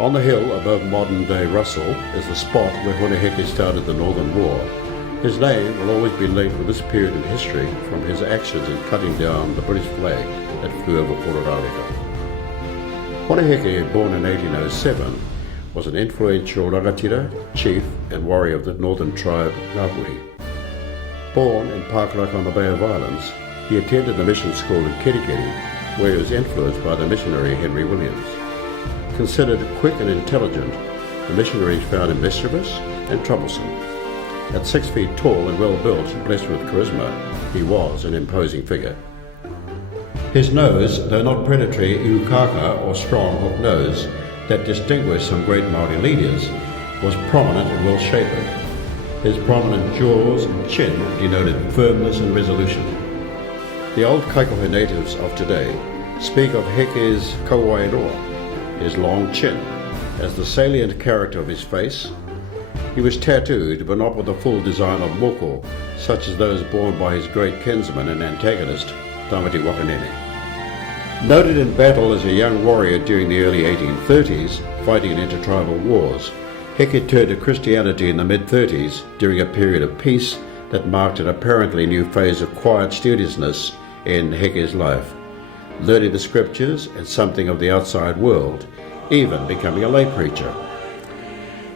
On the hill above modern-day Russell is the spot where Heke started the Northern War. His name will always be linked with this period in history from his actions in cutting down the British flag that flew over Ruapekapeka. Heke, born in 1807, was an influential rangatira, chief and warrior of the northern tribe Ngāpuhi. Born in Pakaraka on the Bay of Islands, he attended the mission school in Heke, where he was influenced by the missionary Henry Williams. Considered quick and intelligent, the missionaries found him mischievous and troublesome. At 6 feet tall and well built, blessed with charisma, he was an imposing figure. His nose, though not predatory ukaka or strong hook nose that distinguished some great Māori leaders, was prominent and well shapen. His prominent jaws and chin denoted firmness and resolution. The old Kaikohe natives of today speak of Heke's kauairoa, his long chin, as the salient character of his face. He was tattooed, but not with the full design of moko, such as those borne by his great kinsman and antagonist, Tamati Wakanene. Noted in battle as a young warrior during the early 1830s, fighting in intertribal wars, Heke turned to Christianity in the mid-30s during a period of peace that marked an apparently new phase of quiet studiousness in Heke's life, learning the scriptures and something of the outside world, even becoming a lay preacher.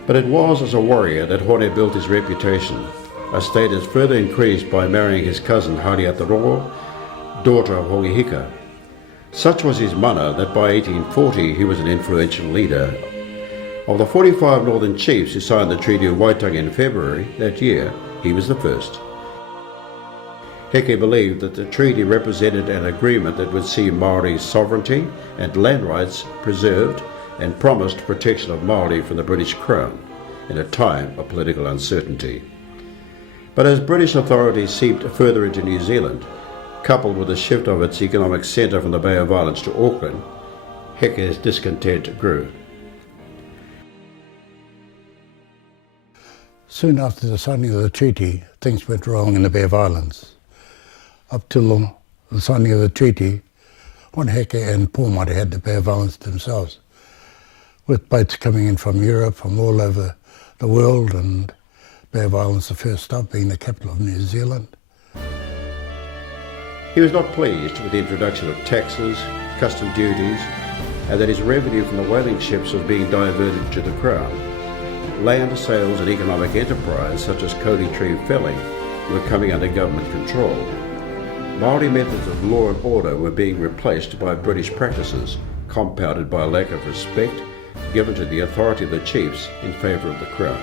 But it was as a warrior that Hone built his reputation, a status further increased by marrying his cousin Hariatarongo, daughter of Heke. Such was his mana that by 1840 he was an influential leader. Of the 45 northern chiefs who signed the Treaty of Waitangi in February that year, he was the first. Heke believed that the treaty represented an agreement that would see Māori sovereignty and land rights preserved and promised protection of Māori from the British Crown in a time of political uncertainty. But as British authorities seeped further into New Zealand, coupled with the shift of its economic centre from the Bay of Islands to Auckland, Heke's discontent grew. Soon after the signing of the treaty, things went wrong in the Bay of Islands. Up till the signing of the treaty, Heke and Pōmare had the Bay of Islands themselves, with boats coming in from Europe, from all over the world, and Bay of Islands the first stop, being the capital of New Zealand. He was not pleased with the introduction of taxes, custom duties, and that his revenue from the whaling ships was being diverted to the Crown. Land sales and economic enterprise, such as Cody tree felling, were coming under government control. Māori methods of law and order were being replaced by British practices, compounded by a lack of respect given to the authority of the chiefs in favour of the Crown.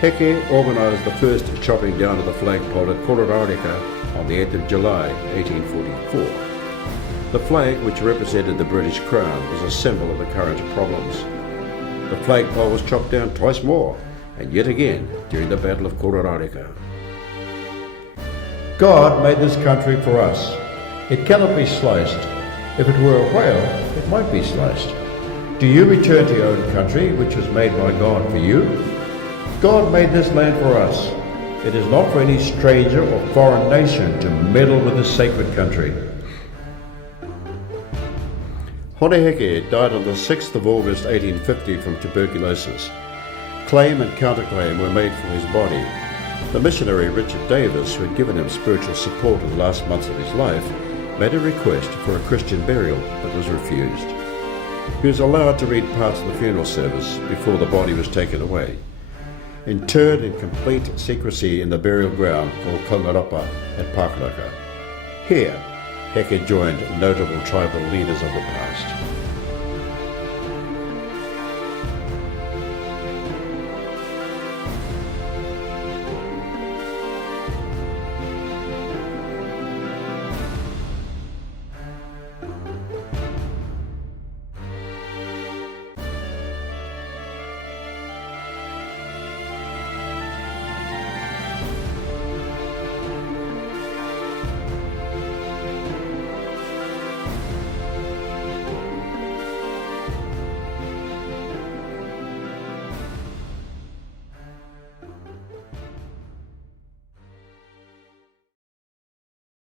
Heke organised the first chopping down of the flagpole at Ruapekapeka on the 8th of July 1844. The flag, which represented the British Crown, was a symbol of the current problems. The flagpole was chopped down twice more, and yet again during the Battle of Ruapekapeka. God made this country for us. It cannot be sliced. If it were a whale, it might be sliced. Do you return to your own country, which was made by God for you? God made this land for us. It is not for any stranger or foreign nation to meddle with this sacred country. Heke died on the 6th of August 1850 from tuberculosis. Claim and counterclaim were made for his body. The missionary Richard Davis, who had given him spiritual support in the last months of his life, made a request for a Christian burial but was refused. He was allowed to read parts of the funeral service before the body was taken away. Interred in complete secrecy in the burial ground called Kongarapa at Pakaraka. Here, Heke joined notable tribal leaders of the past.